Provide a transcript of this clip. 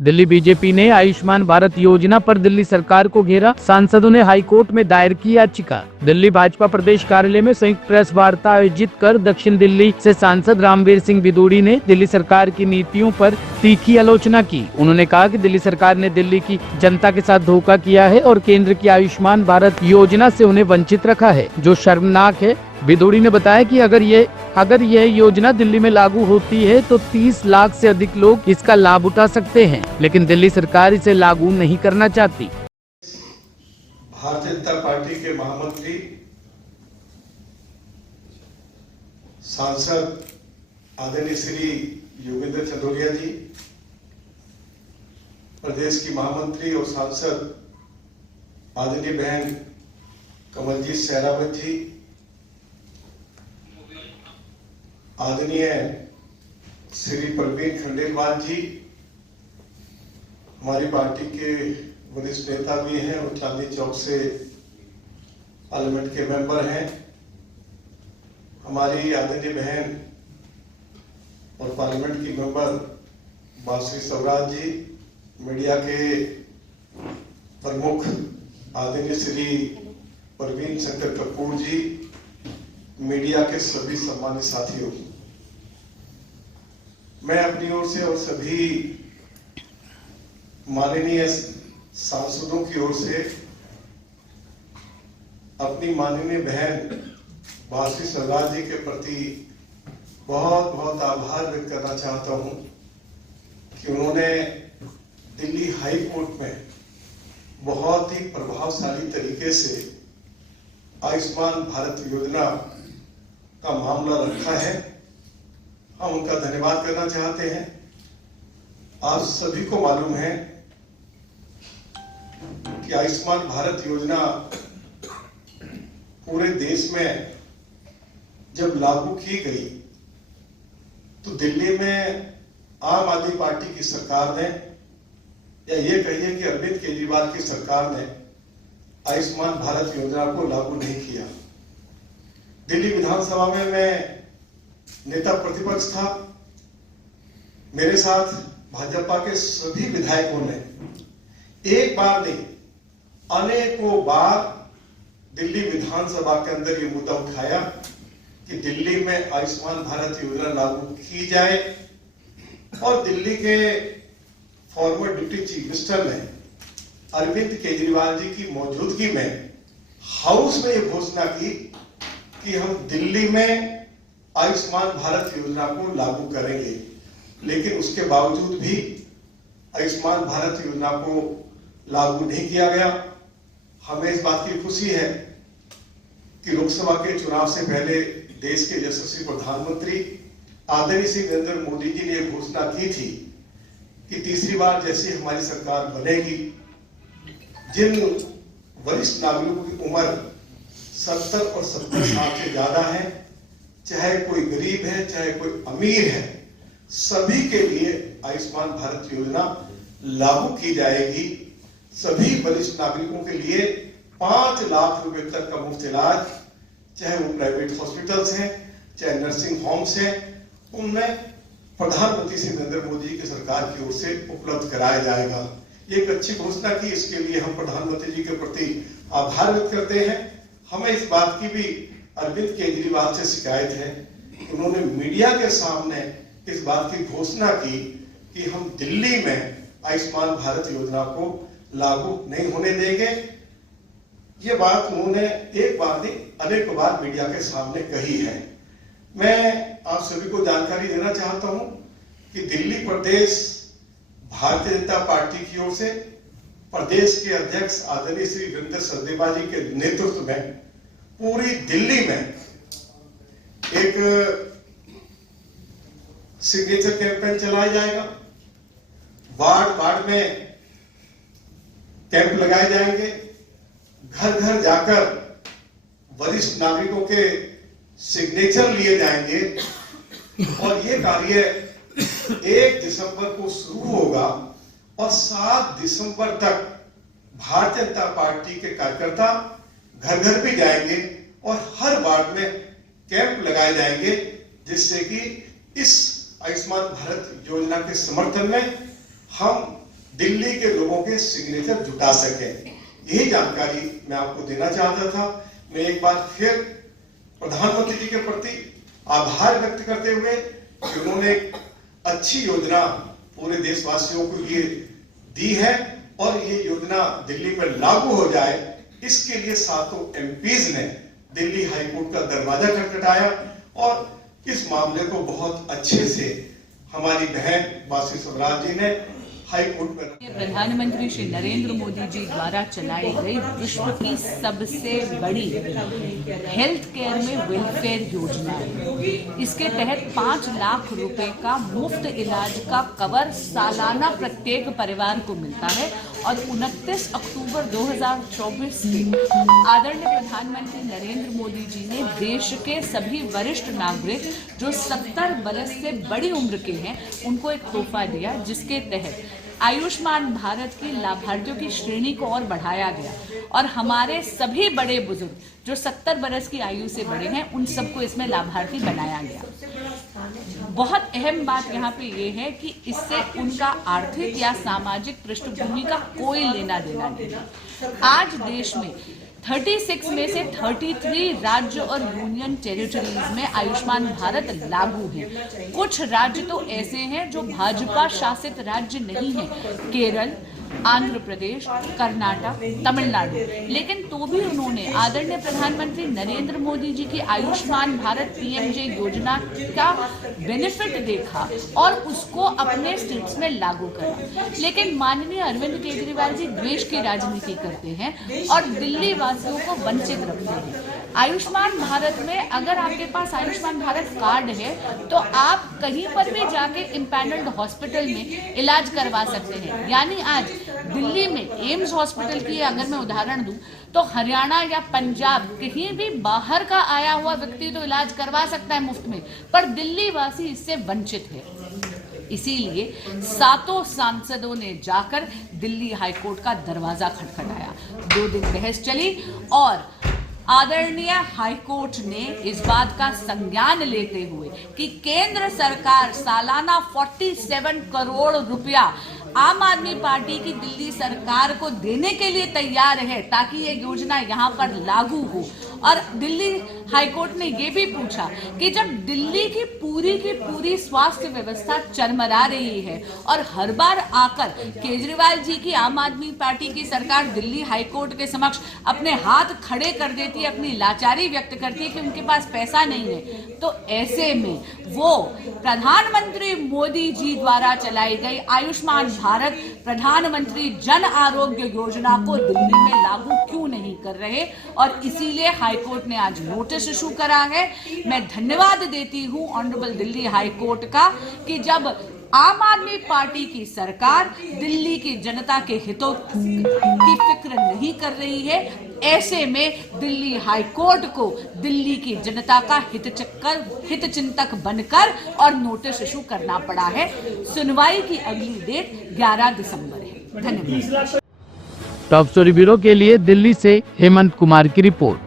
Delhi BJP ने आयुष्मान भारत योजना पर दिल्ली सरकार को घेरा, सांसदों ने हाईकोर्ट में दायर की याचिका। दिल्ली भाजपा प्रदेश कार्यालय में संयुक्त प्रेस वार्ता आयोजित कर दक्षिण दिल्ली से सांसद रामवीर सिंह बिदूड़ी ने दिल्ली सरकार की नीतियों पर तीखी आलोचना की। उन्होंने कहा कि दिल्ली सरकार ने दिल्ली की जनता के साथ धोखा किया है और केंद्र की आयुष्मान भारत योजना से उन्हें वंचित रखा है, जो शर्मनाक है। बिदूड़ी ने बताया कि अगर यह योजना दिल्ली में लागू होती है तो 30 लाख से अधिक लोग इसका लाभ उठा सकते हैं, लेकिन दिल्ली सरकार इसे लागू नहीं करना चाहती। भारतीय जनता पार्टी के महामंत्री सांसद आदरणीय श्री योगेंद्र चंदोलिया जी, प्रदेश की महामंत्री और सांसद आदरणीय बहन कमलजीत सहरावत जी, आदरणीय श्री प्रवीण खंडेलवाल जी, हमारी पार्टी के वरिष्ठ नेता भी हैं और चांदनी चौक से पार्लियामेंट के मेंबर हैं, हमारी आदरणीय बहन और पार्लियामेंट की मेंबर बाश्री स्वराज जी, मीडिया के प्रमुख आदरणीय श्री प्रवीण शंकर कपूर जी, मीडिया के सभी सम्मानित साथियों, मैं अपनी ओर से और सभी माननीय सांसदों की ओर से अपनी माननीय बहन बाश्री स्वराज जी के प्रति बहुत बहुत आभार व्यक्त करना चाहता हूं कि उन्होंने दिल्ली हाई कोर्ट में बहुत ही प्रभावशाली तरीके से आयुष्मान भारत योजना का मामला रखा है। हम उनका धन्यवाद करना चाहते हैं। आप सभी को मालूम है कि आयुष्मान भारत योजना पूरे देश में जब लागू की गई तो दिल्ली में आम आदमी पार्टी की सरकार ने, या ये कहिए कि अरविंद केजरीवाल की सरकार ने आयुष्मान भारत योजना को लागू नहीं किया। दिल्ली विधानसभा में मैं नेता प्रतिपक्ष था, मेरे साथ भाजपा के सभी विधायकों ने एक बार नहीं अनेकों बार दिल्ली विधानसभा के अंदर ये मुद्दा उठाया कि दिल्ली में आयुष्मान भारत योजना लागू की जाए, और दिल्ली के फॉर्मर डिप्टी चीफ मिनिस्टर ने अरविंद केजरीवाल जी की मौजूदगी में हाउस में ये घोषणा की कि हम दिल्ली में आयुष्मान भारत योजना को लागू करेंगे। लेकिन उसके बावजूद भी आयुष्मान भारत योजना को लागू नहीं किया गया। हमें इस बात की खुशी है कि लोकसभा के चुनाव से पहले देश के यशस्वी प्रधानमंत्री आदरणीय श्री नरेंद्र मोदी जी ने घोषणा की थी कि तीसरी बार जैसे हमारी सरकार बनेगी, जिन वरिष्ठ नागरिकों की उम्र 70 और 70 साल से ज्यादा है, चाहे कोई गरीब है चाहे कोई अमीर है, सभी के लिए आयुष्मान भारत योजना लागू की जाएगी। सभी वरिष्ठ नागरिकों के लिए 5 लाख रुपए तक का मुफ्त इलाज, चाहे वो प्राइवेट हॉस्पिटल्स हैं चाहे नर्सिंग होम्स हैं, उनमें प्रधानमंत्री श्री नरेंद्र मोदी जी की सरकार की ओर से उपलब्ध कराया जाएगा। ये एक अच्छी घोषणा की, इसके लिए हम प्रधानमंत्री जी के प्रति आभार व्यक्त करते हैं। हमें इस बात की भी अरविंद केजरीवाल से शिकायत है कि उन्होंने मीडिया के सामने इस बात की घोषणा की कि हम दिल्ली में आयुष्मान भारत योजना को लागू नहीं होने देंगे। ये बात उन्होंने एक बार नहीं अनेक बार मीडिया के सामने कही है। मैं आप सभी को जानकारी देना चाहता हूं कि दिल्ली प्रदेश भारतीय जनता पार्टी की ओर से प्रदेश के अध्यक्ष आदरणीय श्री वीरेंद्र सचदेवा जी के नेतृत्व में पूरी दिल्ली में एक सिग्नेचर कैंपेन चलाया जाएगा। वार्ड वार्ड में कैंप लगाए जाएंगे, घर घर जाकर वरिष्ठ नागरिकों के सिग्नेचर लिए जाएंगे, और ये कार्य 1 दिसंबर को शुरू होगा और 7 दिसंबर तक भारतीय जनता पार्टी के कार्यकर्ता घर घर भी जाएंगे और हर वार्ड में कैंप लगाए जाएंगे, जिससे कि इस आयुष्मान भारत योजना के समर्थन में हम दिल्ली के लोगों के सिग्नेचर जुटा सके। यही जानकारी मैं आपको देना चाहता था। मैं एक बार फिर प्रधानमंत्री जी के प्रति आभार व्यक्त करते हुए कि उन्होंने एक अच्छी योजना पूरे देशवासियों को ये दी है और ये योजना दिल्ली में लागू हो जाए, इसके लिए सातों एमपीज ने दिल्ली हाईकोर्ट का दरवाजा खटखटाया और इस मामले को बहुत अच्छे से हमारी बहन बासी स्वराज जी ने हाईकोर्ट में। प्रधानमंत्री श्री नरेंद्र मोदी जी द्वारा चलाई गई विश्व की सबसे बड़ी हेल्थ केयर में वेलफेयर योजना है। इसके तहत 5 लाख रुपए का मुफ्त इलाज का कवर सालाना प्रत्येक परिवार को मिलता है और 29 अक्टूबर 2024 के आदरणीय प्रधानमंत्री नरेंद्र मोदी जी ने देश के सभी वरिष्ठ नागरिक जो 70 बरस से बड़ी उम्र के हैं उनको एक तोहफा दिया, जिसके तहत आयुष्मान भारत की लाभार्थियों की श्रेणी को और बढ़ाया गया और हमारे सभी बड़े बुजुर्ग जो 70 बरस की आयु से बड़े हैं उन सबको इसमें लाभार्थी बनाया गया। बहुत अहम बात यहाँ पे ये है कि इससे उनका आर्थिक या सामाजिक पृष्ठभूमि का कोई लेना देना नहीं है। आज देश में 36 में से 33 राज्य और यूनियन टेरिटरीज में आयुष्मान भारत लागू है। कुछ राज्य तो ऐसे हैं जो भाजपा शासित राज्य नहीं है, केरल, आंध्र प्रदेश, कर्नाटक, तमिलनाडु, लेकिन तो भी उन्होंने आदरणीय प्रधानमंत्री नरेंद्र मोदी जी की आयुष्मान भारत पीएमजे योजना का बेनिफिट देखा और उसको अपने स्टेट्स में लागू करा। लेकिन माननीय अरविंद केजरीवाल जी द्वेष की राजनीति करते हैं और दिल्ली वासियों को वंचित रखते हैं। आयुष्मान भारत में अगर आपके पास आयुष्मान भारत कार्ड है तो आप कहीं पर भी जाके इम्पैनल्ड हॉस्पिटल में इलाज करवा सकते हैं। यानी आज दिल्ली में एम्स हॉस्पिटल की अगर मैं उदाहरण दूं तो हरियाणा या पंजाब कहीं भी बाहर का आया हुआ व्यक्ति तो इलाज करवा सकता है मुफ्त में, पर दिल्ली वासी इससे वंचित है। इसीलिए सातों सांसदों ने जाकर दिल्ली हाईकोर्ट का दरवाजा खटखटाया। 2 दिन बहस चली और आदरणीय हाईकोर्ट ने इस बात का संज्ञान लेते हुए कि केंद्र सरकार सालाना 47 करोड़ रुपया आम आदमी पार्टी की दिल्ली सरकार को देने के लिए तैयार है ताकि ये योजना यहाँ पर लागू हो। और दिल्ली हाईकोर्ट ने ये भी पूछा कि जब दिल्ली की पूरी स्वास्थ्य व्यवस्था चरमरा रही है और हर बार आकर केजरीवाल जी की आम आदमी पार्टी की सरकार दिल्ली हाईकोर्ट के समक्ष अपने हाथ खड़े कर देती है, अपनी लाचारी व्यक्त करती है कि उनके पास पैसा नहीं है, तो ऐसे में वो प्रधानमंत्री मोदी जी द्वारा चलाई गई आयुष्मान भारत प्रधानमंत्री जन आरोग्य योजना को दिल्ली में लागू क्यों नहीं कर रहे। और इसीलिए हाईकोर्ट ने आज नोटिस इशू करा है। मैं धन्यवाद देती हूं ऑनरेबल दिल्ली हाईकोर्ट का कि जब आम आदमी पार्टी की सरकार दिल्ली की जनता के हितों की फिक्र नहीं कर रही है, ऐसे में दिल्ली हाईकोर्ट को दिल्ली की जनता का हितचिंतक बनकर और नोटिस इशू करना पड़ा है। सुनवाई की अगली डेट 11 दिसंबर है। धन्यवाद। टॉप स्टोरी ब्यूरो के लिए दिल्ली से हेमंत कुमार की रिपोर्ट।